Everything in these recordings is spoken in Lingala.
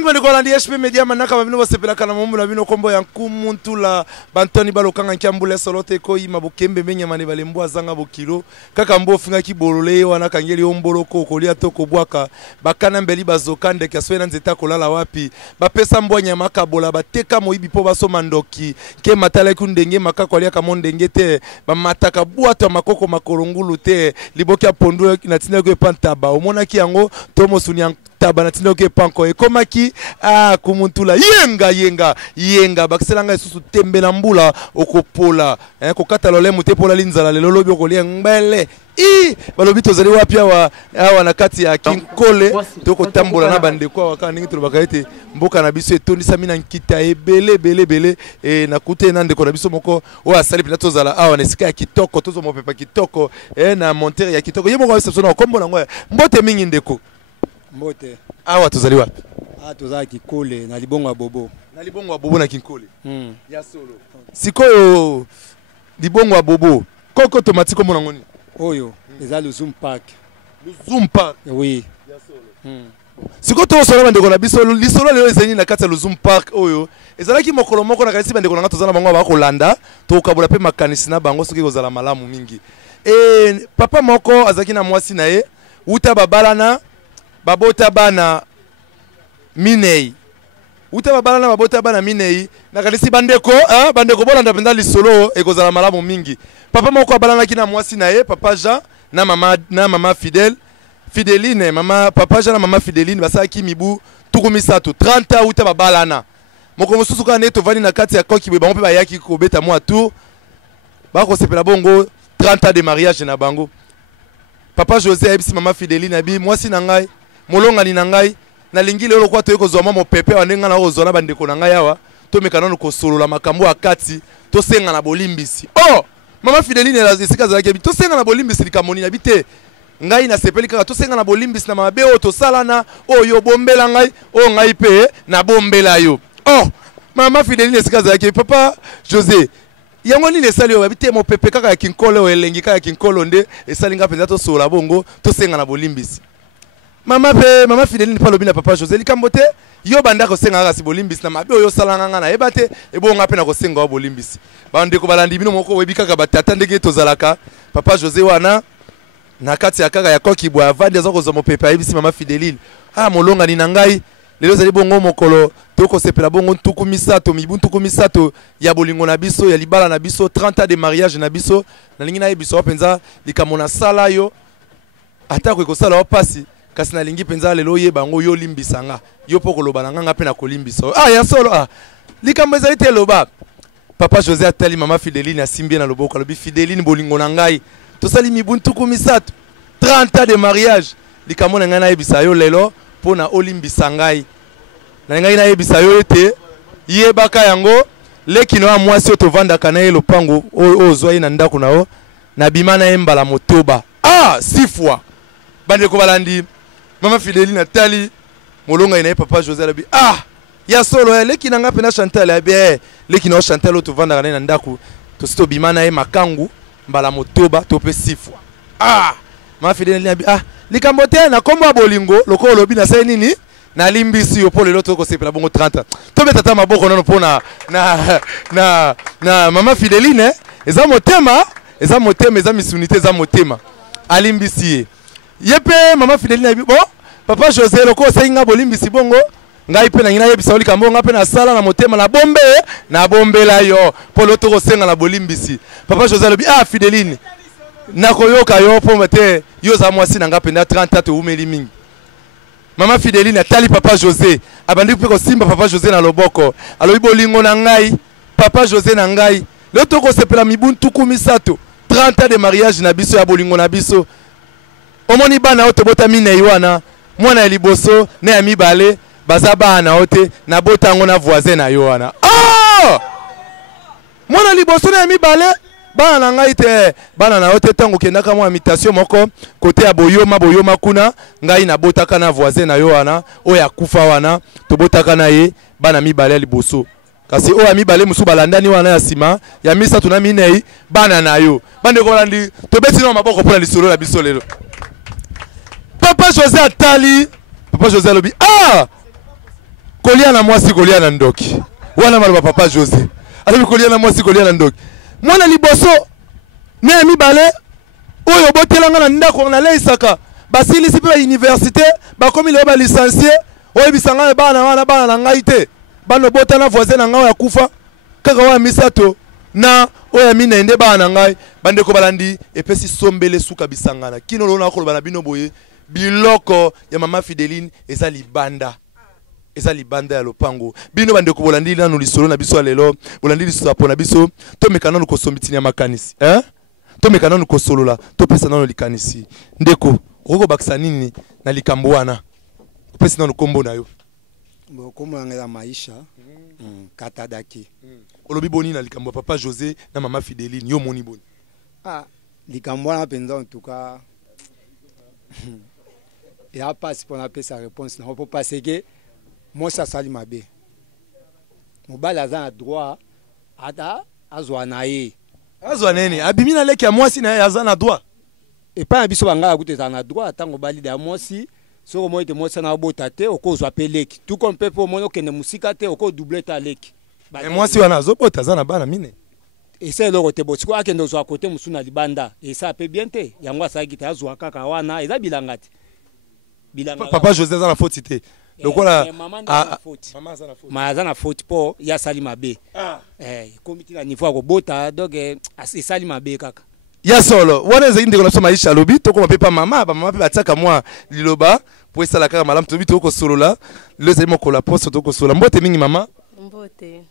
mingi bande kolandi HP Media manaka babino basepela kana mombo na bino kombo ya nkumuntu la bantoni balokanga nkyambule solote ko yima bokembe menya mane balembo azanga bokilo kaka mbo finga kibolole wana kangeli omboloko kolia to kobwaka bakana mbeli bazokande kaswena nzeta kolala wapi bapesa mbwanya makabola bateka moyibi po basoma ndoki ke matala kundenge makako alia ka mondenge te bamataka bwato makoko makolongulu te liboki ya pondu na tinela ko pantaba omonaki yango tomo sunya tabana tino ke panko e komaki kumuntula yenga bakiselanga isusu tembe na mbula okopola kokata lole mutepola linzala lelo lobi okolia ngmbele balobi tozali wapi awa na kati ya kinkole toko tambola na bandeko waka ningi tulobaka ete mboka na biso etondisa mina nkita ebele na kute na ndeko na biso moko o asali pina tozala awa na esika ya kitoko tozo mopepa kitoko na montere ya kitoko yebo kwa sepsona kombo na ngoya mbote mingi ndeko Mbote. Awa tozali wapi? Tozali Kinkole na libongo ya bobo. Na libongo ya bobo na Kinkole. Ya solo. Sikoyo libongo ya bobo. Koko tomatiko mona ngoni. Oyo, eza le Zoom Park. Le Zoom Park. Oui. Ya solo. Siko to solo bandeko na biso lisolo lelo ezeni na kati ya le Zoom Park oyo. Ezalaki mokolo moko na kanisi bandeko na ngato zana bango ba kolanda to kabula pe makanisi na bango soki kozala malamu mingi. Papa moko azaki na mwasi na ye uta babalana babota bana minei uta babalana babota bana minei nakanisi bandeko bandeko bolanda penda lisolo ekozala malamu mingi papa moko abalana kina mwasi na ye papa Jean na mama Fideline papa Jean na mama Fideline basaki mibu tukumisatu 30 uta babalana moko mosusu kana neto vani na kati ya koki bango pe bayaki kobeta mwa tour bako sepela bongo 30 ans de mariage na bango papa José abisi mama Fideline abi mwasi na ngai molonga ni nangai na lingi lelo kwa to ekozwa mama pepe wanenga na ozona bandeko na ngai awa to mekana ko solola makambo akati to senga na bolimbisi mama Fideline la esika zalaki to senga na bolimbisi likamoni na bite ngai na sepeli kaka to senga na bolimbisi na mabe o to salana yo bombela ngai ngai pe na bombela yo mama Fideline esika zalaki papa José yango ni lesali yo bite mo pepe kaka ya Kinkolo elengi kaka ya Kinkolo nde esalinga penza to sola bongo to senga na bolimbisi mama Fideline pa lobi na papa José likambote yo banda ko senga kasi bolimbisi na mabe oyo salanga nga na ebate ebonga pe na ko senga bolimbisi bandeko balandi bino moko webi kaka batata ndenge tozalaka papa José wana na kati ya kaka ya koki bwa avandi azo zo mopepe ayibisi mama Fideline molonga ni nangai lelo zali bongo mokolo toko sepela bongo ntuku misato mibu ntuku misato ya bolingo na biso ya libala na biso 30 ans de mariage na biso na lingi na yebiso penza likamona sala yo atako ekosala opasi kasi na lingi penza lelo ye bango yo limbisanga yo poko loba na nganga pe na kolimbiso ya solo likambo ezali te loba papa José atali mama Fideline asimbi na loboko lobi Fideline bolingo na ngai tosali mibu ntuku misato 30 ans de mariage likamona ngana yebisa yo lelo pona olimbisa ngai na ngai na yebisa yo ete yebaka yango lekino ya mwasi otovandaka na ye lopango ozwa ye na ndako na yo na bima na ye mbala motoba sifwa bandeko balandi mama Fideline atali molonga ina ye papa José alabi ya solo ya leki nanga pena Chantal abi leki na Chantal otovandaka na ye na ndako tosito bima na ye makangu mbala motoba tope sifwa mama Fideline abi likambo te na kombo ya bolingo lokolo lobi na sai nini na limbisi yo pole loto ko sepela bongo 30 to betata maboko nono pona na mama Fideline eza motema eza misunité eza motema alimbisi yepe mama Fideline abi papa José loko senga bolimbisi bongo ngai pe na ngina yebisa likambo nga pe na sala na motema na bombela yo polo to ko senga na bolimbisi papa José lobi Fideline nakoyoka yo po mate yo za mwasi na nga penda 30 to umeli mingi mama Fideline atali papa José abandi pe ko simba papa José na loboko alobi bolingo na ngai papa José na ngai le to ko sepela mibuntu kumisato 30 ans de mariage na biso ya bolingo na biso omoni bana oto bota minei wana mwana liboso na ya mibale baza bana ote na botango na voisin na yo wana mwana liboso na ya mibale bana na ngai te bana na ote tango kendaka mwa imitation moko kote ya boyoma kuna ngai na botaka na voisin na yo wana oya kufa wana to botaka na ye bana mibale liboso kasi oya mibale musu balandani wana ya sima ya misa tuna minei bana na yo bande ko landi to beti na maboko pona lisolo la biso lelo papa José atali papa José lobi kolia na mwasi kolia na ndoki wana maloba papa José alobi kolia na mwasi kolia na ndoki mwana liboso ne mibale oyo botelanga na ndako na leisaka basilisi pe ba université bakomi leo ba licencié oyo bisanga bana wana bana na ngai te bano botana voisin na ngai ya kufa kaka wa misato na oya minende bana ngai bandeko balandi epesi sombele suka bisangana kino lona ko bana bino boye biloko ya mama Fideline eza libanda ya lopango bino bandeko bolandi nanu lisolo na biso lelo bolandi lisolo pona biso to mekana no kosombitini ya makanisi to mekana no kosolola to pesa nanu likanisi ndeko roko bakisa nini na likambo wana pesa nanu kombo na yo Bon, kombo ya maisha katadaki olobi boni na likambo papa José na mama Fideline yo moni boni likambo wana penza en tout cas il a pas pour appeler sa réponse na pour passer que moi ça sali mabe mobali aza na droit ata azwa na ye azwa nene abimi na leki ya mwasi na ye aza na droit et pas biso banga kuteza na droit tango bali da mwasi soko moi te mwasi na bota te okozwa pe leki tout comme peut pour moi okende musika te oko doubler ta leki mais mwasi wana azobota aza na bana mine et c'est le côté botiko akende zo côté musuna libanda et ça peut bien te yango asaki te azwa kaka wana eza bilangati papa José aza na faute te lokola maman aza na faute po ya sali mabe komiti na niveau ya kobota donc esali mabe kaka ya solo wana ezali ndeko na so maisha lobi tokoma pe pa mama pe batiaka mwa liloba po esala kaka malamu tobi tokosolola lelo ezali mokola poso tokosolola mbote mingi mama mbote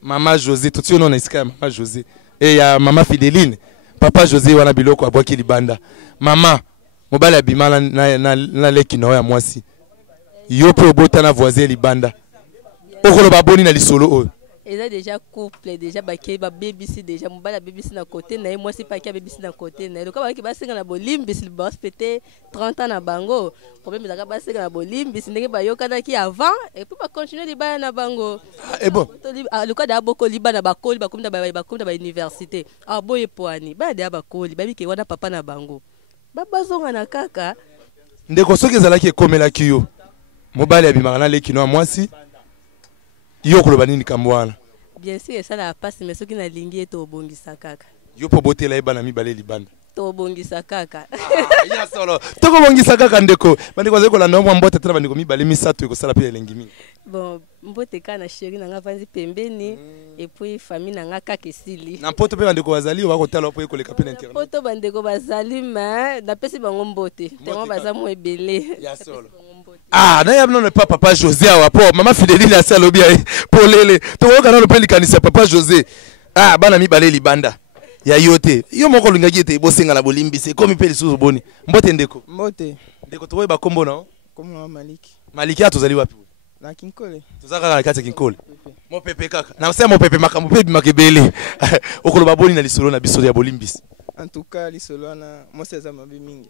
mama José toti ono na esika ya mama José e ya mama Fideline papa José wana biloko abwaki libanda mama mobali abima na leki na ya mwasi yo pe obota na voisin libanda okoloba boni na lisolo oyo eza déjà couple déjà bakei ba BBC déjà mobala BBC na côté na moi c'est pas qui BBC na côté na loka ba ki basenga na bolimbisi boss pété 30 ans na bango problème ezaka basenga na bolimbisi ndenge bayokana ki avant et puis ba continuer libaya na bango et bon loka da boko libana bakoli bakomda ba université boye poani ba da bakoli ba biki wana papa na bango bazonga na kaka ndeko soki ezalaki ekomelaki yo mobali abimaka na leki no mwasi yo koloba nini kambo wana bien sûr esala pasi mais soki na lingi eto obongisa kaka yo po botela ebana mibale libanda to obongisa kaka ya solo toko bongisa kaka ndeko bandeko azeko la nomwa mbote tena bandeko mibale misato ekosala pe elengi mingi bon mbote kana chéri nanga vanzi pembeni et puis famille nanga kaka esili na poto pe bandeko bazali ba kotala po ekoleka pe na internet poto bandeko bazali ma na pesi bango mbote tellement baza mo ebele ya solo na yabno ne papa José awa po mama Fideline asa lobi po lele to kana no pe likanisa papa José bana mibale libanda ya yote yo moko lingaki ete bosenga na bolimbisi komi pe lisusu boni mbote ndeko to ba kombo na kombo Maliki atozali wapi na Kinkole tozaka na kati Kinkole mo pepe kaka na sema mo pepe makambo pe makebele okoloba boni na lisolo na biso ya bolimbisi en tout cas lisolo na mo seza mabe mingi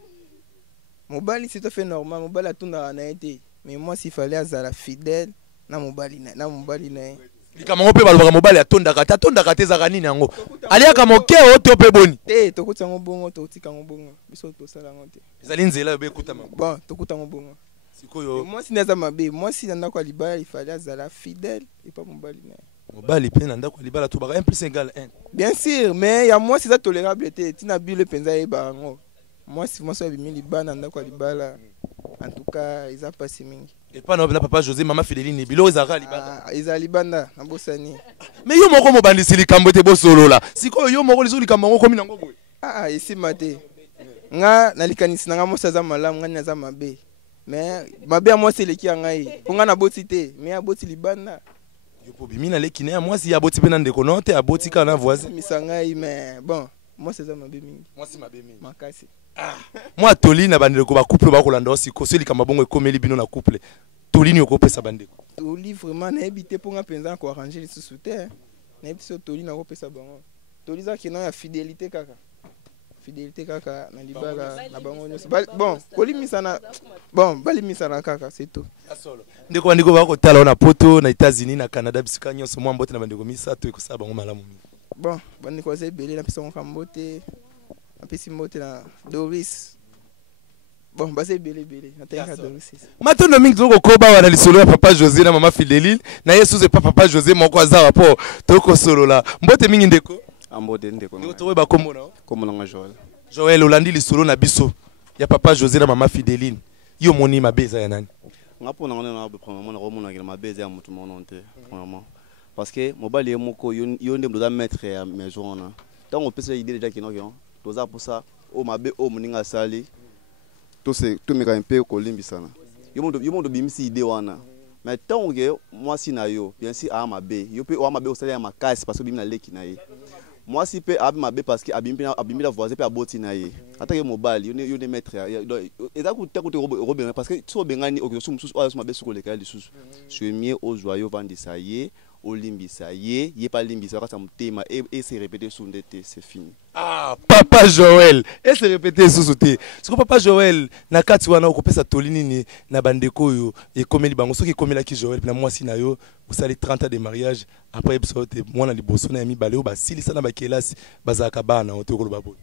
mobali c'est tout fait normal mobali atunda na été mais moi s'il fallait azala fidèle na mobali na likama pe balobaka mobali atondaka te zaka nini yango aliaka moke oto pe boni te tokuta ngo bongo totika ngo bongo biso to sala ngo te ezali nzela be kuta mama bon tokuta ngo bongo sikoyo moi si naza mabe moi si nanda kwa libala il fallait azala fidèle et pas mobali na mobali pe nanda kwa libala to baka 1 + 1 = 1 bien sûr mais ya moi si ça tolérable te tina bile penza e bango moi si moi so bimi libana nanda kwa libala en tout cas ils a passé mingi et pas na papa José mama Fideline bilo ezaka libanda ezali banda na bosani mais yo moko mobandisi likambo te bosolola sikoyo yo moko lizo likambo ngo komi nango boye esi mate nga nalikanisi nanga mosa za malamu nga naza mabe mais mabe ya mwasi eleki ya ngai mpo nga naboti te mais aboti libanda yo po bimi na leki ne ya mwasi ya boti pe na ndeko no te aboti kaka na voisin misa ngai mais bon mwasi eza mabe mingi mwasi mabe mingi makasi moi toli na bandeko ba couple ba kolanda aussi ko seli kama bongo ekomeli bino na couple toli ni okopesa bandeko toli vraiment na ebité pour nga penza ko arranger les sous terre na ebiso toli na kopesa bango toli za kina ya fidélité kaka na libala na bango nyonso bon kolimisa na bon balimisa na kaka c'est tout ndeko bandeko ba ko tala na poto na États-Unis na Canada bisika nyonso mwa mbote na bandeko misato ekosala bango malamu mingi bon bandeko za ebele na pesa ngo kambote apesi mbote na Doris bon base belé natengaka dorisi matondo mingi tokokoba wana lisolo ya papa José na mama Fideline na yesu ze papa José moko aza po tokosolola mbote mingi ndeko ambote ndeko ndeko toyeba kombo na kombo na Joël Joël olandi lisolo na biso ya papa José na mama Fideline yo moni mabeza ya nani ngapo na ngana na premièrement na komona ke mabeza ya mutu mononte premièrement parce que mobali ye moko yo ndem doza maître ya maison na tango pesa idée déjà kinoko toza pour ça o mabe o muninga sali to meka un peu kolimbisana yo mondo bimisi idée wana mais tango ke moi si na yo bien sûr a mabe yo pe o mabe o sali ya makasi parce que bimina leki na ye moi si pe abi mabe parce que abimbi la voisin pe aboti na ye atake mobali yo ne maître ya eza ku takote robin parce que so bengani o so mususu o so mabe suko leka lisusu je mieux au joyeux vendisa ye olimbisa ye pas limbisa ka mutema et se répéter sur ndete c'est fini. Ah papa Joël et se répéter sous te siko papa Joël na kati wana okopesa tolini ni na bandeko yo e komeli bango soki komela ki Joël na mwasi na yo usali 30 ans de mariage après episode mwana liboso na mi baleo ba silisa na ba kelasi bazaka bana otokolo babo.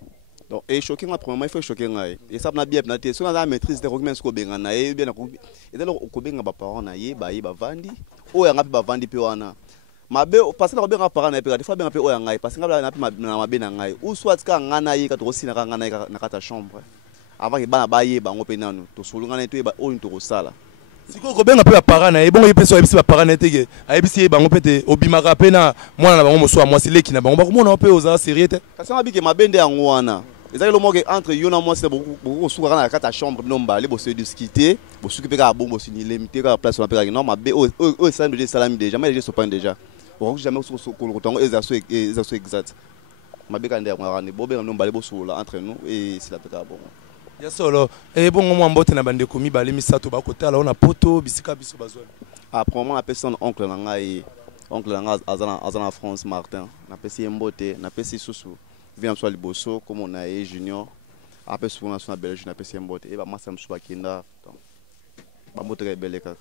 Donc et choqué moi premièrement il faut choquer ngai et ça na bien na te so na maîtrise de recommence ko benga na ye bien na ko et donc ko benga ba parents na ye ba vandi o ya ngapi ba vandi pe wana mabe parce que na benga parents na pe des fois benga pe o ya ngai parce que na na mabe na ngai ou soit ka ngana ye ka to sina ka ngana na kata chambre avant que bana ba ye bango pe nanu to solunga na to ba o nto ko sala siko ko benga pe ba parents na ye bongo ye pe so ye ba parents na tege ayebisi bango pe te obimaka pe na mwana na bango moso mwasi leki na bango ba ko mona pe oza sérieux te kasi na bike mabende yango wana ezali lo moke entre yo na moi c'est beaucoup suka na kata chambre nomba le bo se discuter bo suki pe ka bombo sini limité ka place na pe ka non mabe o ça de salami déjà mais déjà sopan déjà on jamais sur ko tongo exercice exact mabe ka ndé ngara ni bo be nomba le bo sola entre nous et c'est la pe ka bon ya solo e bongo mwa mbote na bande komi bale misato ba kotala ona poto bisika biso bazwa après moi appelle son oncle na ngai oncle na azana France Martin na pesi mbote na pesi susu vient soit liboso comme on a junior après souvent sur la Belgique na pesi mbote e ba masa msuba kinda donc ba mbote ka bele kaka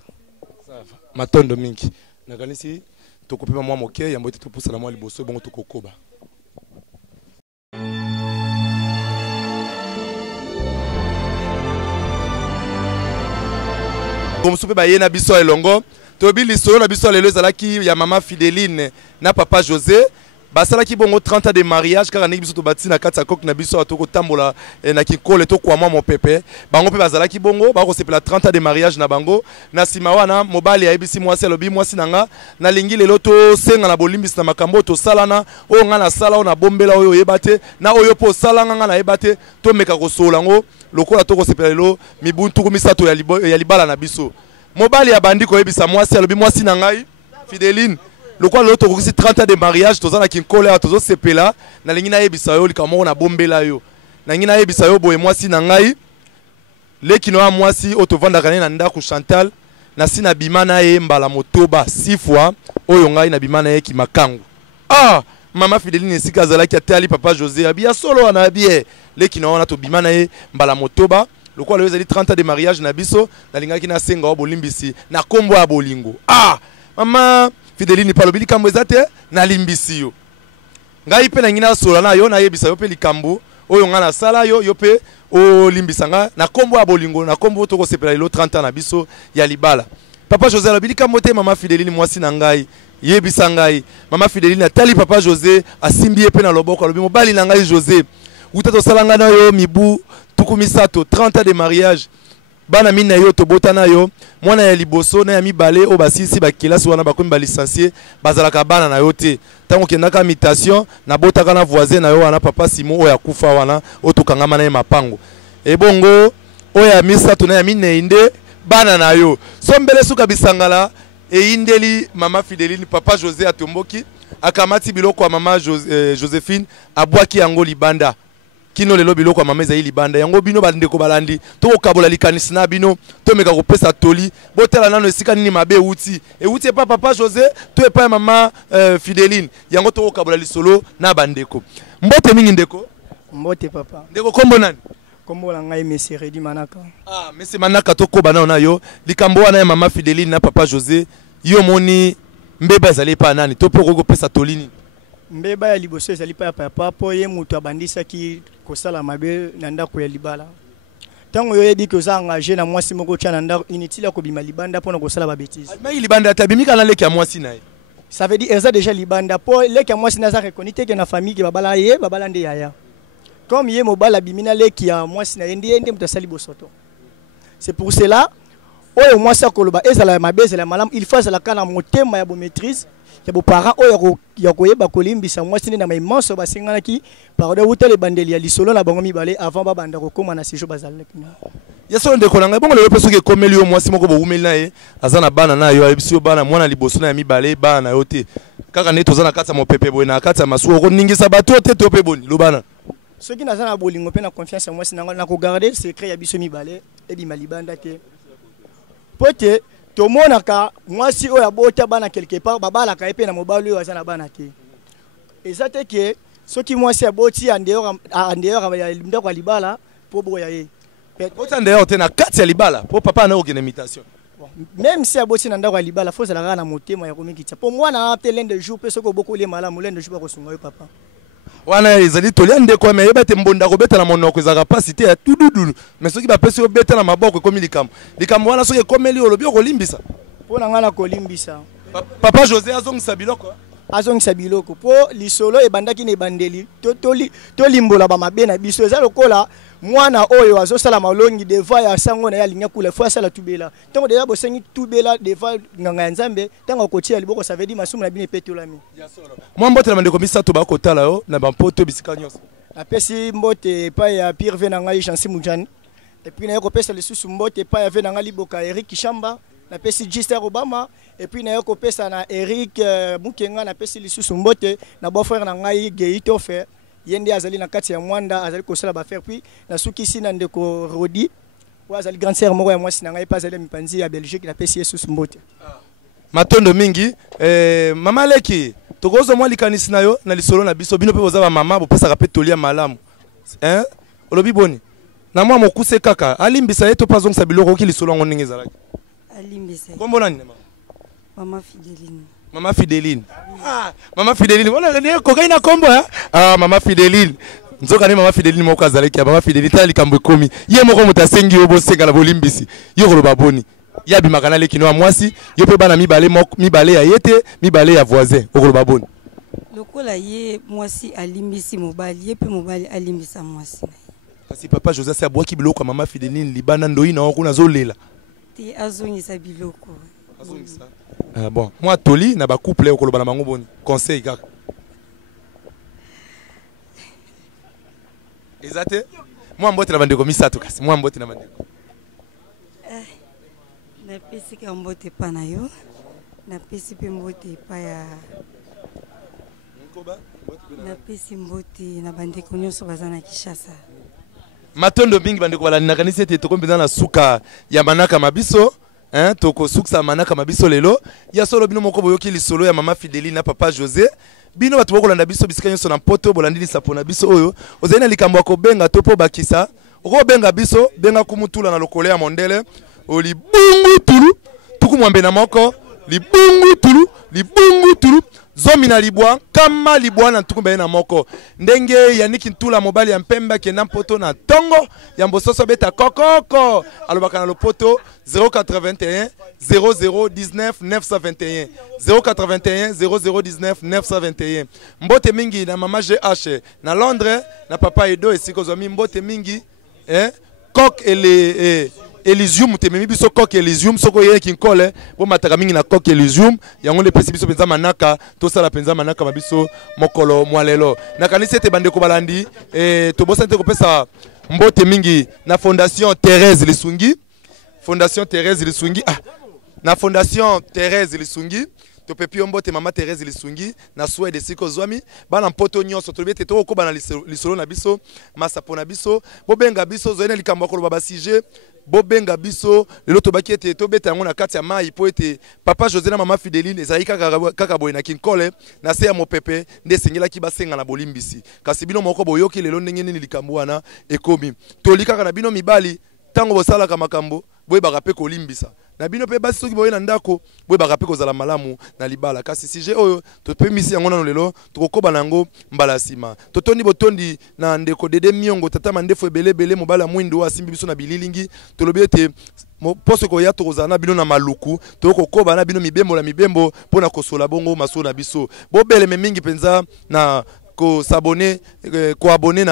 matondo mingi na kanisi tokopema mwa moke ya mbote topusa na mwa liboso bongo tokokoba comme soupe ba yena biso elongo tobi lisolo na biso lelo ezalaki ya mama Fideline na papa José basalaki bongo 30 ans de mariage kaka ndenge biso tobati na kati ya koki na biso atoko tambola na kikole to kwa mwa mopepe bango pe bazalaki bongo bako sepela 30 ans de mariage na bango na sima wana mobali ayebisi mwasi alobi mwasi nanga na lingi lelo to senga na bolimbisi na makambo to salana o nga na sala o na bombela oyo yebate na oyo po sala nga na yebate to meka ko solango lokola to ko sepela lelo mibuntu ko misato ya libala na biso mobali ya bandi ko yebisa mwasi alobi mwasi na ngai Fideline lokwa lelo tokokisi 30 ans de mariage toza na kinkole tozo sepela na lingi na yebisa yo likamo na bombela yo na ngina yebisa yo boye mwasi na ngai leki no ya mwasi otovandaka na ndako Chantal na sina bimana ye mbala motoba 6 fois oyo ngai na bimana ye ki makangu ah mama Fideline esika azalaki atali papa José abia solo wana abie leki no wana to bimana ye mbala motoba lokwa lelo ezali 30 ans de mariage na biso na lingaki na senga o bolimbisi na kombo ya bolingo ah mama Fideline palobi likambo ezate na limbisi yo ngai pe na ngina sola na yo na yebisa yo pe likambo oyo nga na sala yo pe o limbisanga na kombo ya bolingo na kombo to ko sepela lelo 30 ans na biso ya libala papa José alobi likambo te mama Fideline mwasi na ngai yebisa ngai mama Fideline atali papa José asimbi pe na loboko alobi mobali na ngai José uta to salanga na yo mibu tukumisato 30 ans de mariage bana mina yo to botana yo mwana ya liboso na ya mibale o basisi ba kelasi wana bakomi ba licencié bazalaka bana na yo te tango kendaka mutation na botaka na voisin na yo wana papa Simon o ya kufa wana o to kangama na ye mapango e bongo o ya misato na ya mineinde bana na yo sombele suka bisangala e indeli mama Fideline papa José atomboki akamati biloko ya mama Joséphine abwaki yango libanda kino lelo biloko mama ezali libanda yango bino bandeko balandi to kokabola likanisi na bino to meka kopesa toli botela nano esika nini mabe uti e uti pa papa José to epa mama Fideline yango to kokabola lisolo na bandeko mbote mingi ndeko mbote papa ndeko kombo nani kombo la ngai monsieur Redi Manaka ah monsieur Manaka to ko bana na yo likambo wana ya mama Fideline na papa José yo moni mbeba ezali pa nani to poko kopesa toli nini mbeba ya liboso ezali pa ya papa po ye mutu abandisaki kosala mabe na ndako ya libala Tant que dit que ça engagé na moi si moko tchananda inutile ko bima libanda pour na ko sala ba bêtise. Mais libanda tabimi kana leki ya mwasi naye. Ça veut dire ça déjà libanda pour leki ya moi si na za reconnaître que na famille que babala ye babala nde yaya. Comme ye mobala bimina leki ya moi si na ndende mutasali bosoto. C'est pour cela oyo moi ça koloba ezala mabe ezala malam il faut ça la kana motema ya bo maîtrise ya bo parents oyo ya koyeba kolimbisa moi si na immense basingana ki pardon utele bandeli ya lisolo na bango mibale avant ba banda ko koma na séjour bazalek. Yaso ndeko nanga bongo le peso ke komeli yo mwasi moko bo umeli na ye azana bana na yo ebisi yo bana mwana liboso na ya mibale bana na yo te kaka ne tozana kata mo pepe boy na kata masuo ko ningisa bato te to pe boni lobana ceux qui nazana bolingo pe na confiance en moi sinanga na ko garder secret ya biso mibale e bi malibanda te pote to monaka mwasi oyo abota bana quelque part babala ka epe na mobali oyo azana bana te ezate ke soki mwasi aboti andeo ya ndako ya libala po boya ye Autant d'ailleurs, tu es dans 4 libala pour papa n'a aucune imitation. Même si aboti na ndako ya libala faut zala na motema ya komikita. Pour moi na apte l'un de jour pe soko beaucoup les malamu l'un de jour ba kosunga yo papa. Wana ezali toliande kwa me yebete mbonda ko beta na monoko za capacité ya tududu. Mais soki ba pesi obeta na maboko komi likambo. Likambo wana soki komeli olobi ko limbisa. Po na ngala ko limbisa. Papa José azongisa biloko. Azongisa biloko po lisolo ebandaki ne bandeli to limbola ba mabe na biso eza lokola mwana oyo azosala malongi deva ya sango na ya linya kula fo asala tubela tango deja bosengi tubela deva nganga ya nzambe tango kotia liboko ça veut dire masumu na bine petolami moi mbote na bandeko misato ba kotala yo na bampoto bisika nyonso apesi mbote pa ya pire ve na ngai Jansi Mujani et puis na yoko pesa le susu mbote pa ya ve na ngai liboka Eric Kishamba na pesi Gister Obama et puis na yoko pesa na Eric Mukenga na pesi le susu mbote na beau frère na ngai Geito fe yende azali na kati ya mwanda azali kosala ba faire puis na suki sina ndeko Rodi wa azali grand sœur moko ya mwasi na ngai pa azali mipanzi ya Belgique na pesi Jesus mbote matondo mingi mama leki tokozo mwa likanisi na yo na lisolo na biso bino pe boza ba mama bo pesa ka pe tolia malamu olobi boni na mwa mokuse kaka alimbisa yeto pa zongisa biloko ki lisolo ngo ningi zalaki alimbisa kombo nani mama Fideline. Mama Fideline. Ah, Mama Fideline. Wala ne kokaina kombo ha? Ah, Mama Fideline. Nzoka ne Mama Fideline moko azaleki ya Mama Fideline tali kambo ekomi. Ye moko mutasengi yo bosenga na bolimbisi. Yo koloba boni. Ya bimakana leki no mwasi, yo pe bana mibale moko mibale ya yete, mibale ya voisin. Okoloba boni. Lokola ye mwasi alimbisi mobali, ye pe mobali alimbisa mwasi. Kasi papa José sa boaki biloko Mama Fideline libana ndoi na okuna zolela. Te azongisa biloko. Azongisa. Ah bon, moi toli na ba couple okoloba na bango boni. Conseil kaka. Ezate? Moi mbote na bandeko misato kasi. Moi mbote na bandeko. Na pesi ka mbote pa na yo. Na pesi pe mbote pa ya. Na pesi mbote na bandeko nyonso bazana Kishasa. Matondo mingi bandeko bala nakanisi ete tokombeza na suka ya manaka mabiso. Toko suksa manaka mabiso lelo ya solo bino moko boyoki lisolo ya Mama Fideline na papa José bino batu bokolanda biso bisika nyonso na poto bolandili sapo na biso oyo ozali na likambo ya kobenga to po bakisa okobenga biso benga kumutula na lokole ya mondele olibungu tulu tukumwambe na moko libungu tulu zomi na libwa kama libwa na tukumbe na moko ndenge yaniki ntula mobali ya mpemba kenda mpoto na tongo ya mbososo beta kokoko alobaka na lopoto 081 0019 921 081 0019 921 mbote mingi na mama GH na Londres na papa Edo esiko zomi mbote mingi kok ele Elysium tememi biso coq Elysium soko ye kinkole bo mataka mingi na coq Elysium yango le pesi biso penza manaka to sala penza manaka mabiso mokolo mwalelo nakanisi ete bandeko balandi to bosante ko pesa mbote mingi na fondation Thérèse Lisungi na fondation Thérèse Lisungi to pepi mbote mama Thérèse Lisungi na souhait de siko zwami bana mpoto nyonso to bete to ko bana lisolo na biso masapo na biso bobenga biso zoene likambo ko baba sujet bobenga biso lelo to bakete to beta yango na kati ya mai po ete papa José na Mama Fideline ezali kaka boye na kinkole na se ya mopepe nde sengela ki basenga na bolimbisi kasi bino moko boyoki lelo ndenge nini likambo wana ekomi to likaka na bino mibali tango bosala ka makambo boye baka pe kolimbisa na bino pe basi soki boye na ndako boye bakape kozala malamu na libala kasi sujet oyo to pe misi yango na lelo to kokoba nango mbala sima to tondi botondi na ndeko dede miongo tata mandefo ebele mobala mwindo asimbi biso na bililingi to lobi ete poso ko ya to kozala na bino na maluku to kokoba na bino mibembo pona kosola bongo maso na biso bo bele mingi penza na ko s'abonner ko abonner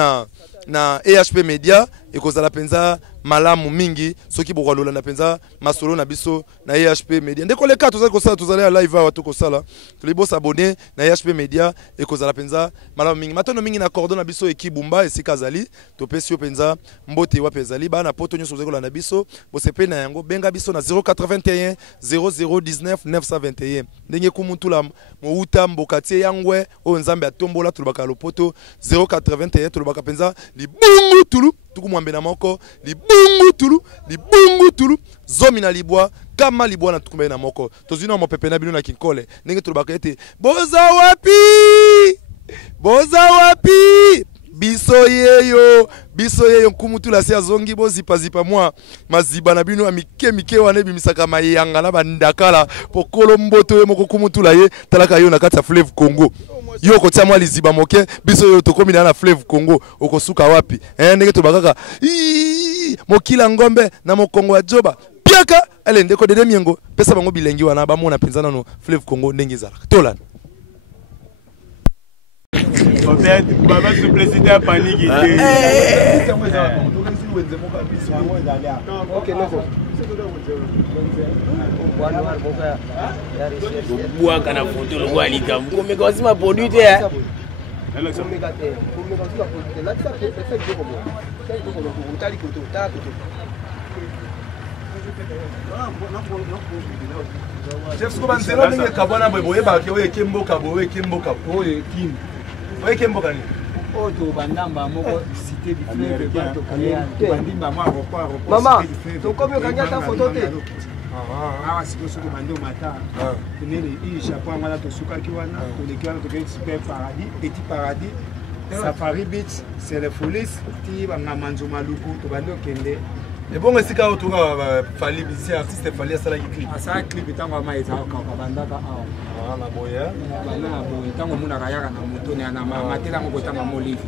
na EHP Media et kozala penza malamu mingi soki bokolola na penza masolo na biso na EHP Media ndeko le 4 tozali live wa to kosala tulibo s'abonner na EHP Media et kozala penza malamu mingi matono mingi na cordon na biso ekibumba esika zali to pesio penza mbote wa pezali bana poto nyoso zekola na biso bosepe na yango benga biso na 081 0019 921 ndenge kumutula mouta mbokati yangwe o nzambe atombola tulubaka lopoto 081 tulubaka penza libungu tulu tukumwambe na moko libungu tulu zomi na libwa kama libwa na tukumbe na moko tozina mo pepe na bino na kinkole ndenge tulubaka ete boza wapi biso yeyo kumutula si azongi bozipa mwa maziba na bino amike wana bimisaka mayanga na bandakala pokolo mboto ye moko kumutula ye talaka yo na kati ya Fleuve Congo yo kotia mwa liziba moke biso yo tokomi na Fleuve Congo okosuka wapi ndenge tobakaka mokila ngombe na mokongo ya joba piaka ale ndeko dede miengo pesa bango bilengi wana bamona penzana no Fleuve Congo ndenge zalaka tolan Baba se président a paniqué. Bois kana photo le walika. Comme quand c'est ma produit là. Chef Skobanzelo ndenge kabona boye ba ke oye kimboka boye kimboka boye kim. Oye kimboka ni. Oto bandamba moko cité du fleuve bato bandimba mwa aéroport. Maman, to komi kanya ta photo te. Ah, siko soko bando mata. Tenele i chapeau ngala to sukaki wana, to leki wana to ke super paradis, petit paradis. Safari Beach, c'est les folies ti banga manzuma luku to bando kende. Et bon, est-ce qu'il y a autour Fali, ici, artiste Fali, ça qui clip. Ça a clip, tant qu'on m'a été à Bandaka. Ah, la boya. Tant qu'on m'a été à Moto, on a maté dans mon côté à mon livre.